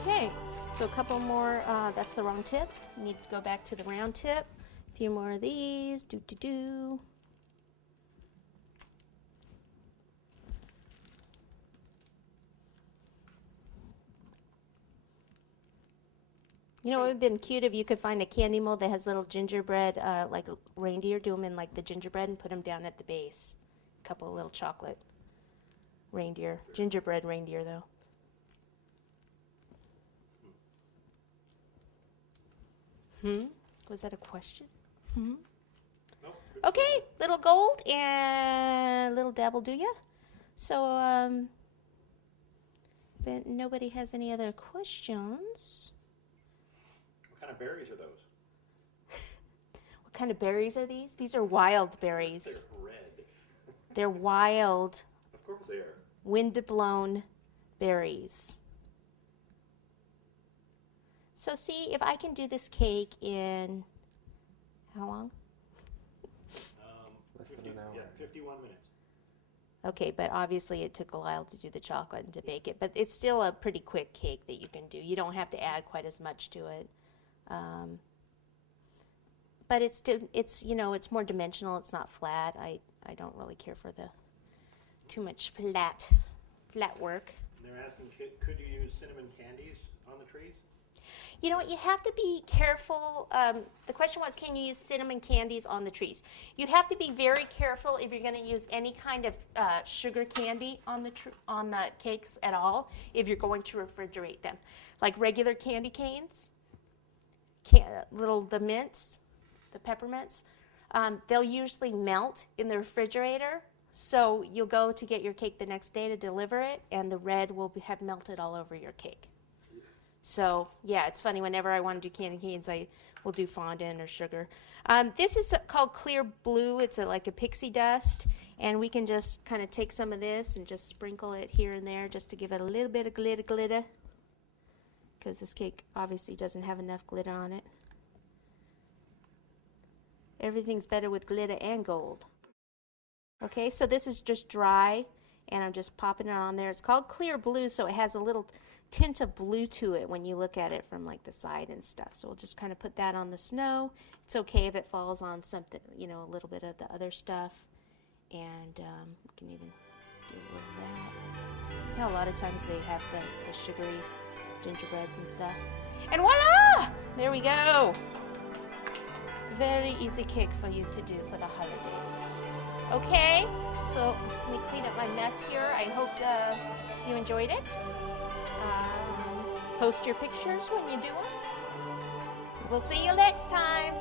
Okay, so a couple more, that's the wrong tip. You need to go back to the round tip. A few more of these, do. You know, it would have been cute if you could find a candy mold that has little gingerbread, like reindeer, do them in like the gingerbread and put them down at the base. A couple of little chocolate reindeer, gingerbread reindeer though. Was that a question? Nope. Okay, little gold and little dabble do ya? So, but nobody has any other questions. What kind of berries are those? What kind of berries are these? These are wild berries. They're red. They're wild, Of course they are. wind-blown berries. So see if I can do this cake in how long? 51 minutes. Okay, but obviously it took a while to do the chocolate and to bake it. But it's still a pretty quick cake that you can do. You don't have to add quite as much to it. But it's you know, it's more dimensional. It's not flat. I don't really care for the too much flat work. And they're asking, could you use cinnamon candies on the trees? You know what, you have to be careful. The question was, can you use cinnamon candies on the trees? You have to be very careful if you're going to use any kind of sugar candy on the cakes at all, if you're going to refrigerate them. Like regular candy canes, the mints, the peppermints, they'll usually melt in the refrigerator. So you'll go to get your cake the next day to deliver it, and the red will have melted all over your cake. So, yeah, it's funny. Whenever I want to do candy canes, I will do fondant or sugar. This is called clear blue. It's like a pixie dust. And we can just kind of take some of this and just sprinkle it here and there just to give it a little bit of glitter. Because this cake obviously doesn't have enough glitter on it. Everything's better with glitter and gold. Okay, so this is just dry. And I'm just popping it on there. It's called clear blue, so it has a little tint of blue to it when you look at it from like the side and stuff. So we'll just kind of put that on the snow. It's okay if it falls on something, you know, a little bit of the other stuff. And we can even do a little of that. You know, a lot of times they have the sugary gingerbreads and stuff. And voila! There we go. Very easy cake for you to do for the holidays. Okay, so let me clean up my mess here. I hope you enjoyed it. Post your pictures when you do them. We'll see you next time.